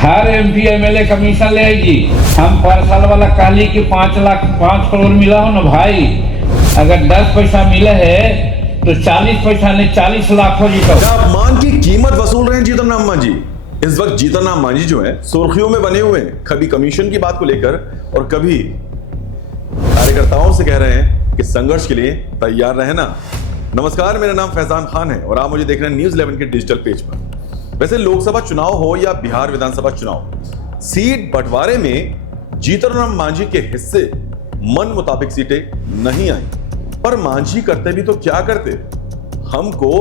हर MP MLA commission ले जी। हम पर साल वाला काली की 5 करोड़ मिला हो ना भाई, अगर 10 पैसा मिले है तो 40 पैसा नहीं 40 लाख हो जी। तो क्या आप मान की कीमत वसूल रहे हैं जीतन राम मांझी? इस वक्त जीतन राम मांझी जो है सुर्खियों में बने हुए हैं, कभी कमीशन की बात को लेकर और कभी कार्यकर्ताओं से कह रहे हैं कि संघर्ष के लिए तैयार रहना। नमस्कार, मेरा नाम फैजान खान है और आप मुझे देख रहे हैं न्यूज़ 11 के डिजिटल पेज पर। वैसे लोकसभा चुनाव हो या बिहार विधानसभा चुनाव, सीट बंटवारे में जीतन राम मांझी के हिस्से मन मुताबिक सीटें नहीं आई, पर मांझी करते भी तो क्या करते। हमको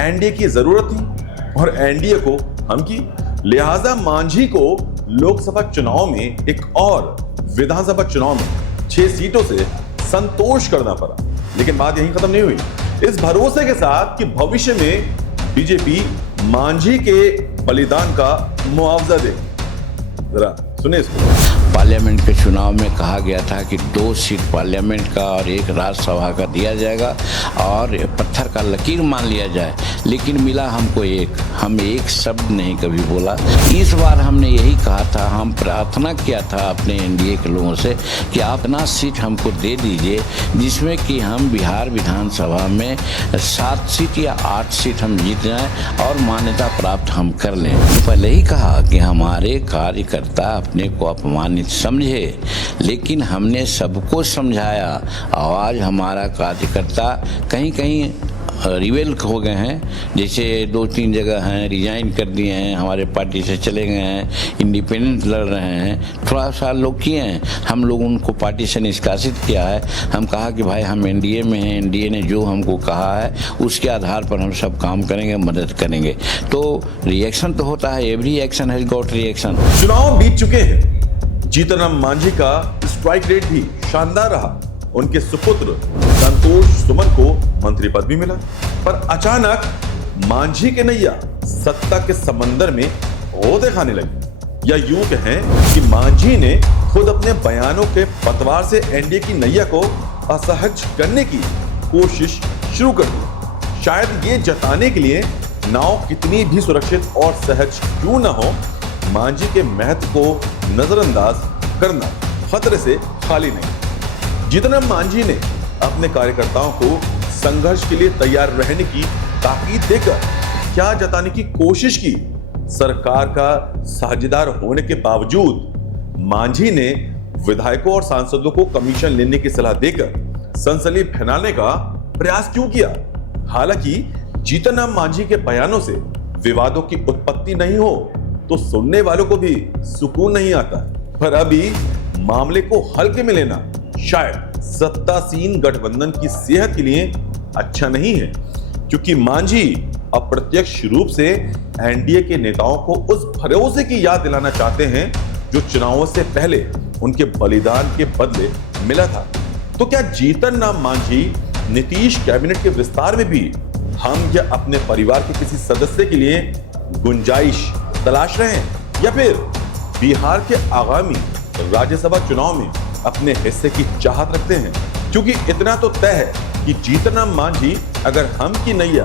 एनडीए की जरूरत थी और एनडीए को हम की, लिहाजा मांझी को लोकसभा चुनाव में एक और विधानसभा चुनाव में 6 सीटों से संतोष करना पड़ा। लेकिन बात यहीं खत्म नहीं हुई। इस भरोसे के साथ कि भविष्य में बीजेपी मांझी के बलिदान का मुआवजा दे। जरा सुनिए इसको। पार्लियामेंट के चुनाव में कहा गया था कि 2 सीट पार्लियामेंट का और 1 राज्यसभा का दिया जाएगा और पत्थर का लकीर मान लिया जाए, लेकिन मिला हमको 1। हम एक शब्द नहीं कभी बोला। इस बार हमने यही कहा था, हम प्रार्थना किया था अपने एनडीए के लोगों से कि आप इतना सीट हमको दे दीजिए जिसमें कि हम बिहार विधानसभा में 7 सीट या 8 सीट हम जीत जाएं और मान्यता प्राप्त हम कर लें। पहले ही कहा कि हमारे कार्यकर्ता अपने को अपमानित समझे, लेकिन हमने सबको समझाया। आवाज हमारा कार्यकर्ता कहीं कहीं रिवेल हो गए हैं, जैसे 2-3 जगह हैं रिजाइन कर दिए हैं, हमारे पार्टी से चले गए हैं, इंडिपेंडेंट लड़ रहे हैं। थोड़ा सा लोग किए हैं, हम लोग उनको पार्टी से निष्कासित किया है। हम कहा कि भाई हम एनडीए में हैं, एनडीए ने जो हमको कहा है उसके आधार पर हम सब काम करेंगे, मदद करेंगे। तो रिएक्शन तो होता है, every action has got reaction. चुनाव बीत चुके हैं, जीतन राम मांझी का स्ट्राइक रेट भी शानदार रहा। उनके सुपुत्र संतोष सुमन को मंत्री पद भी मिला, पर अचानक मांझी के नैया सत्ता के समंदर में ओते खाने लगी। या यूं कहें कि मांझी ने खुद अपने बयानों के पतवार से एनडीए की नैया को असहज करने की कोशिश शुरू कर दी। शायद ये जताने के लिए नाव कितनी भी सुरक्षित और सहज क्यों न हो, मांझी के महत्व को नजरअंदाज करना खतरे से खाली नहीं। जीतन राम मांझी ने अपने कार्यकर्ताओं को संघर्ष के लिए तैयार रहने की ताकीद देकर क्या जताने की कोशिश की। सरकार का साझेदार होने के बावजूद मांझी ने विधायकों और सांसदों को कमीशन लेने की सलाह देकर सनसनी फैलाने का प्रयास क्यों किया। हालांकि जीतन राम मांझी के बयानों से विवादों की उत्पत्ति नहीं हो तो सुनने वालों को भी सुकून नहीं आता, पर अभी मामले को हल्के में लेना शायद सत्तासीन गठबंधन की सेहत के लिए अच्छा नहीं है, क्योंकि मांझी अप्रत्यक्ष रूप से एनडीए के नेताओं को उस भरोसे की याद दिलाना चाहते हैं जो चुनावों से पहले उनके बलिदान के बदले मिला था। तो क्या जीतन राम मांझी नीतीश कैबिनेट के विस्तार में भी हम या अपने परिवार के किसी सदस्य के लिए गुंजाइश तलाश रहे हैं, या फिर बिहार के आगामी राज्यसभा चुनाव में अपने हिस्से की चाहत रखते हैं? क्योंकि इतना तो तय है कि जीतन राम मांझी अगर हम की नैया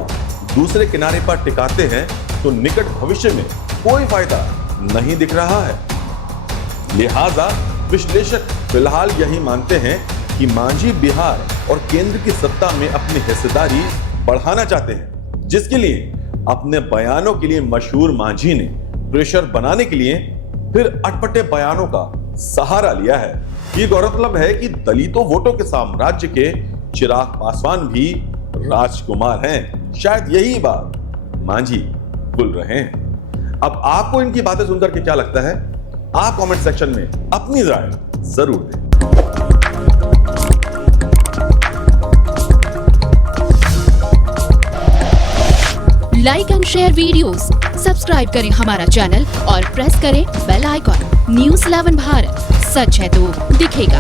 दूसरे किनारे पर टिकाते हैं तो निकट भविष्य में कोई फायदा नहीं दिख रहा है। लिहाजा विश्लेषक फिलहाल यही मानते हैं कि मांझी बिहार और केंद्र की सत्ता में अपनी हिस्सेदारी बढ़ाना चाहते हैं, जिसके लिए अपने बयानों के लिए मशहूर मांझी ने प्रेशर बनाने के लिए फिर अटपटे बयानों का सहारा लिया है। ये गौरतलब है कि दलितों वोटों के साम्राज्य के चिराग पासवान भी राजकुमार हैं। शायद यही बात मांझी भूल रहे हैं। अब आपको इनकी बातें सुनकर के क्या लगता है, आप कमेंट सेक्शन में अपनी राय जरूर दें। Like and share videos, subscribe करें हमारा चैनल और प्रेस करें बेल आइकॉन। न्यूज़ 11 भारत, सच है तो दिखेगा।